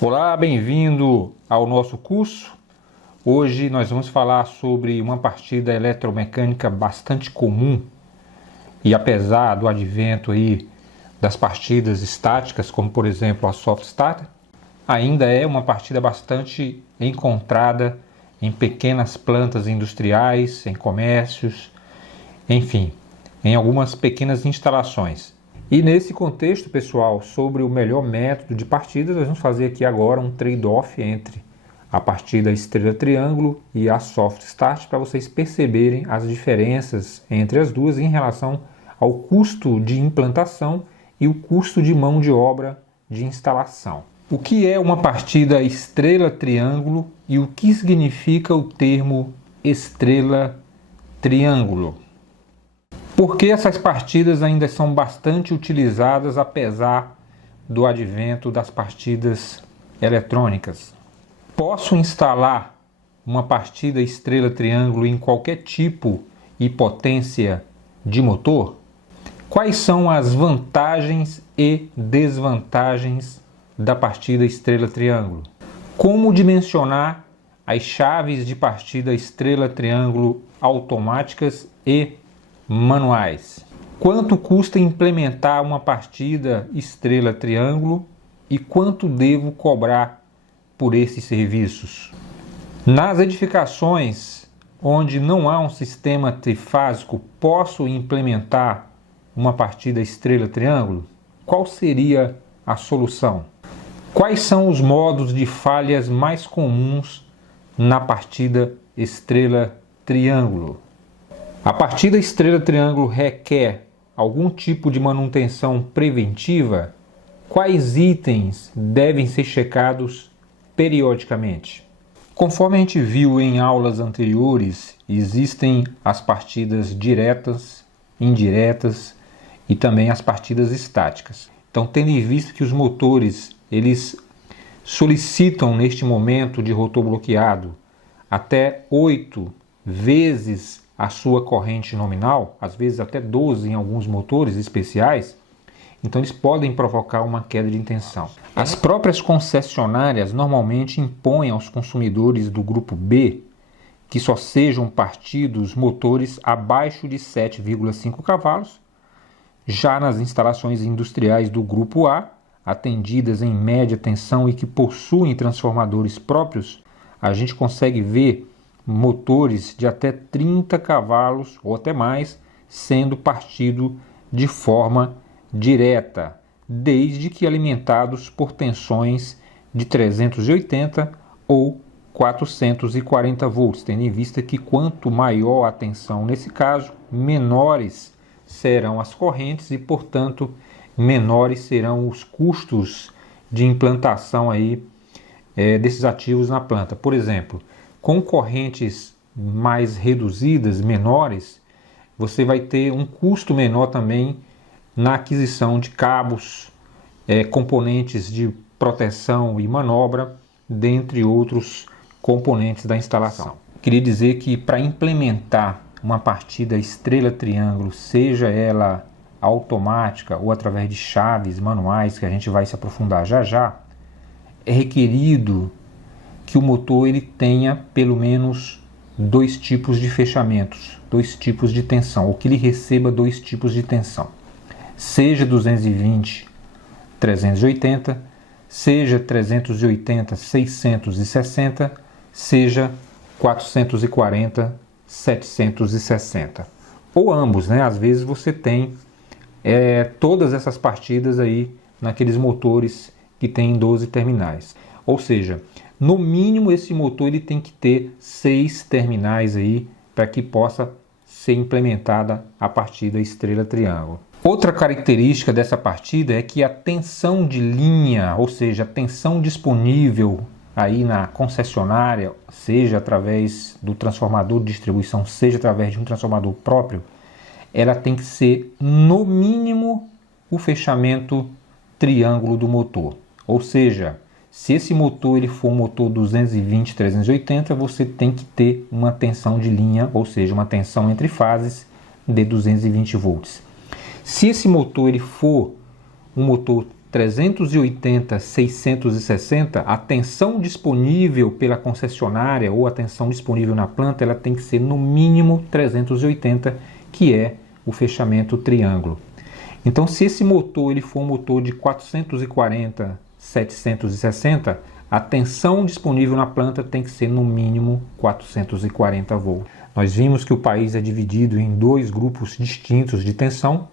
Olá, bem-vindo ao nosso curso. Hoje nós vamos falar sobre uma partida eletromecânica bastante comum e apesar do advento aí das partidas estáticas, como por exemplo a soft start, ainda é uma partida bastante encontrada em pequenas plantas industriais, em comércios, enfim, em algumas pequenas instalações. E nesse contexto, pessoal, sobre o melhor método de partidas, nós vamos fazer aqui agora um trade-off entre a partida estrela-triângulo e a soft start, para vocês perceberem as diferenças entre as duas em relação ao custo de implantação e o custo de mão de obra de instalação. O que é uma partida estrela-triângulo e o que significa o termo estrela-triângulo? Porque essas partidas ainda são bastante utilizadas apesar do advento das partidas eletrônicas. Posso instalar uma partida estrela-triângulo em qualquer tipo e potência de motor? Quais são as vantagens e desvantagens da partida estrela-triângulo? Como dimensionar as chaves de partida estrela-triângulo automáticas e manuais? Quanto custa implementar uma partida estrela-triângulo e quanto devo cobrar por esses serviços? Nas edificações onde não há um sistema trifásico, posso implementar uma partida estrela-triângulo? Qual seria a solução? Quais são os modos de falhas mais comuns na partida estrela-triângulo? A partida estrela-triângulo requer algum tipo de manutenção preventiva? Quais itens devem ser checados periodicamente? Conforme a gente viu em aulas anteriores, existem as partidas diretas, indiretas e também as partidas estáticas. Então, tendo em vista que os motores eles solicitam neste momento de rotor bloqueado até 8 vezes a sua corrente nominal, às vezes até 12 em alguns motores especiais, então eles podem provocar uma queda de tensão. As próprias concessionárias normalmente impõem aos consumidores do grupo B que só sejam partidos motores abaixo de 7,5 cavalos. Já nas instalações industriais do grupo A, atendidas em média tensão e que possuem transformadores próprios, a gente consegue ver motores de até 30 cavalos ou até mais sendo partido de forma direta, desde que alimentados por tensões de 380 ou 440 volts, tendo em vista que quanto maior a tensão nesse caso, menores serão as correntes e, portanto, menores serão os custos de implantação aí, desses ativos na planta. Por exemplo, com correntes mais reduzidas, menores, você vai ter um custo menor também na aquisição de cabos, componentes de proteção e manobra, dentre outros componentes da instalação. Queria dizer que para implementar uma partida estrela-triângulo, seja ela automática ou através de chaves manuais, que a gente vai se aprofundar já já, é requerido que o motor ele tenha pelo menos 2 tipos de fechamentos, 2 tipos de tensão, ou que ele receba 2 tipos de tensão, seja 220, 380, seja 380, 660, seja 440, 760, ou ambos, né? Às vezes você tem todas essas partidas aí naqueles motores que tem 12 terminais, ou seja, no mínimo esse motor ele tem que ter 6 terminais aí para que possa ser implementada a partida estrela-triângulo. Outra característica dessa partida é que a tensão de linha, ou seja, a tensão disponível aí na concessionária, seja através do transformador de distribuição, seja através de um transformador próprio, ela tem que ser no mínimo o fechamento triângulo do motor. Ou seja, se esse motor ele for um motor 220/380, você tem que ter uma tensão de linha, ou seja, uma tensão entre fases de 220 volts. Se esse motor ele for um motor 380, 660, a tensão disponível pela concessionária ou a tensão disponível na planta, ela tem que ser no mínimo 380, que é o fechamento triângulo. Então, se esse motor ele for um motor de 440, 760, a tensão disponível na planta tem que ser no mínimo 440 volts. Nós vimos que o país é dividido em dois grupos distintos de tensão.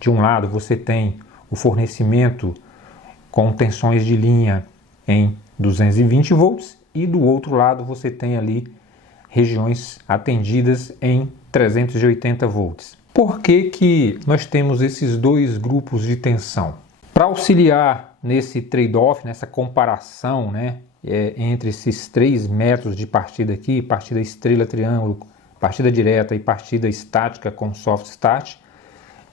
De um lado você tem o fornecimento com tensões de linha em 220 volts e do outro lado você tem ali regiões atendidas em 380 volts. Por que que nós temos esses dois grupos de tensão? Para auxiliar nesse trade-off, nessa comparação, né, entre esses três métodos de partida aqui, partida estrela-triângulo, partida direta e partida estática com soft start,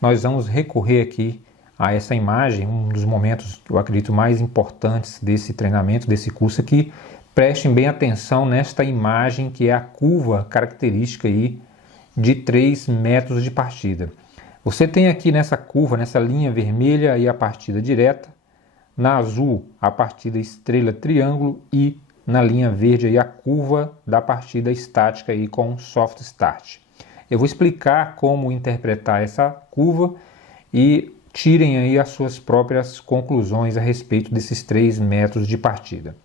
nós vamos recorrer aqui a essa imagem, um dos momentos que eu acredito mais importantes desse treinamento, desse curso aqui. Prestem bem atenção nesta imagem que é a curva característica aí de três métodos de partida. Você tem aqui nessa curva, nessa linha vermelha, aí a partida direta, na azul a partida estrela-triângulo e na linha verde aí a curva da partida estática aí com soft start. Eu vou explicar como interpretar essa curva e tirem aí as suas próprias conclusões a respeito desses três métodos de partida.